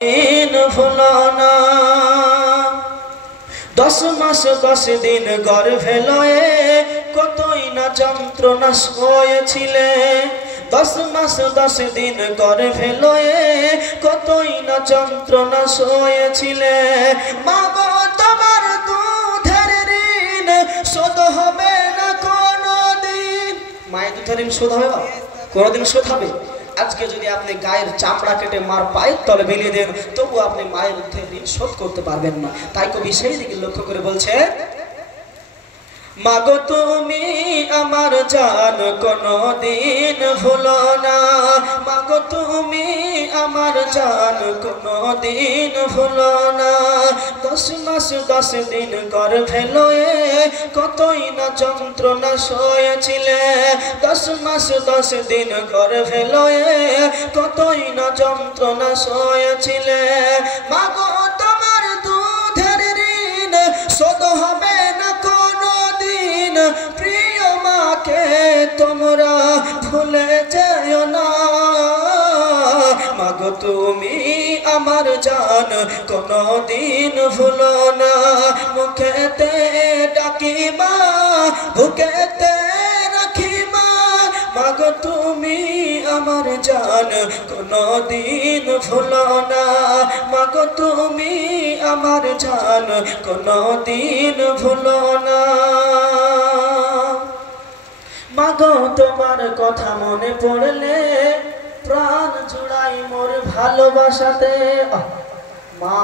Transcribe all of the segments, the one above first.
দিন ভুলো না। 10 মাস 10 দিন গর্ভে লয়ে কতই না যন্ত্রণা সয়েছিলে। 10 মাস 10 দিন গর্ভে লয়ে কতই না যন্ত্রণা সয়েছিলে। মা গো তোমার দুধের ঋণ শোধ হবে না কোনদিন। মায়ের দুধের ঋণ শোধ হবে না কোনদিন, শোধ হবে। আজকে যদি আপনি গায়ের চামড়া কেটে মার পায়ের তলে বিলিয়ে দেন, তবু আপনি মায়ের দুধের ঋণ শোধ করতে পারবেন না। তাই কবি সেই দিকে লক্ষ্য করে বলছে, মাগো তুমি আমার জান কোনদিন ভুলো না। মাগো তুমি আমার জান কোনদিন ভুলো না। 10 মাস 10 দিন গর্ভে লয়ে কতই না যন্ত্রণা সয়েছিলে। 10 মাস 10 দিন গর্ভে লয়ে কতই না যন্ত্রণা সয়েছিলে। মাগো তোমার দুধের ঋণ শোধ হবে না কোনদিন। প্রিয় মাকে তোমরা ভুলে যেও না। মাগো তুমি আমার জান কোনদিন ভুলো না। মুখেতে ডাকি মা, বুকেতে রাখি মা। মাগো তুমি আমার জান কোনদিন ভুলো না। মাগো তুমি আমার জান কোনদিন ভুলো না। মাগো তোমার কথা মনে পড়লে প্রাণ জুড়াই মোর ভালোবাসাতে। মা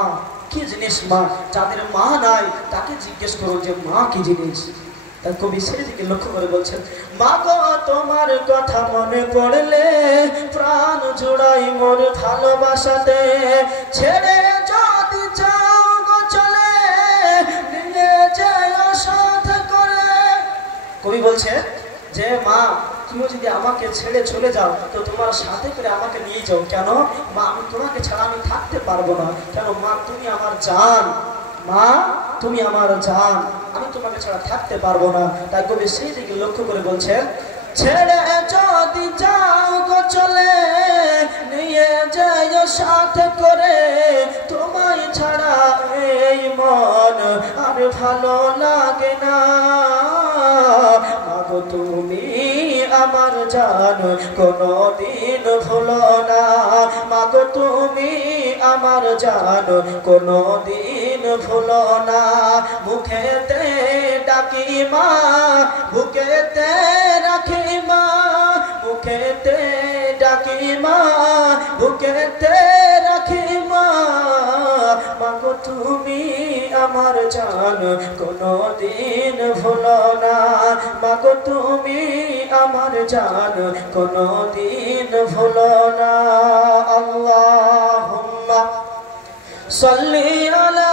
কি জিনিস? মা যাদের মা নাই তাকে জিজ্ঞেস করো যে মা কি জিনিস। তার কবি সেই দিকে লক্ষ্য করে বলছেন, মাগো তোমার কথা মনে পড়লে প্রাণ জুড়াই মোর ভালোবাসাতে। ছেড়ে যদি যাও গো চলে নিয়ে যায় সাথে করে। কবি বলছে যে মা তুমি যদি আমাকে ছেড়ে চলে যাও তো তোমার সাথে করে আমাকে নিয়ে যাও। কেন? মা আমি তোমাকে ছাড়া আমি থাকতে পারবো না। কেন? মা তুমি আমার জান, মা তুমি আমার জান, আমি তোমাকে ছাড়া থাকতে পারবো না। তাই কবি সেই দিকে লক্ষ্য করে বলছেন, ছেড়ে যদি যাও গো চলে নিয়ে যায় সাথে করে। তোমায় ছাড়া এই মন আর ভালো লাগে না। মাগো তুমি আমার জান কোনদিন ভুলো না। মাগো তুমি আমার জান কোনদিন ভুলো না। মুখেতে ডাকি মা, বুকেতে রাখি মা। মুখেতে ডাকি মা, বুকেতে রাখি মা। মাগো তুমি আমার জান কোনদিন ভুলো না। মাগো তুমি আমার জান কোনদিন ভুলো না। আল্লাহুম্মা সাল্লি আলা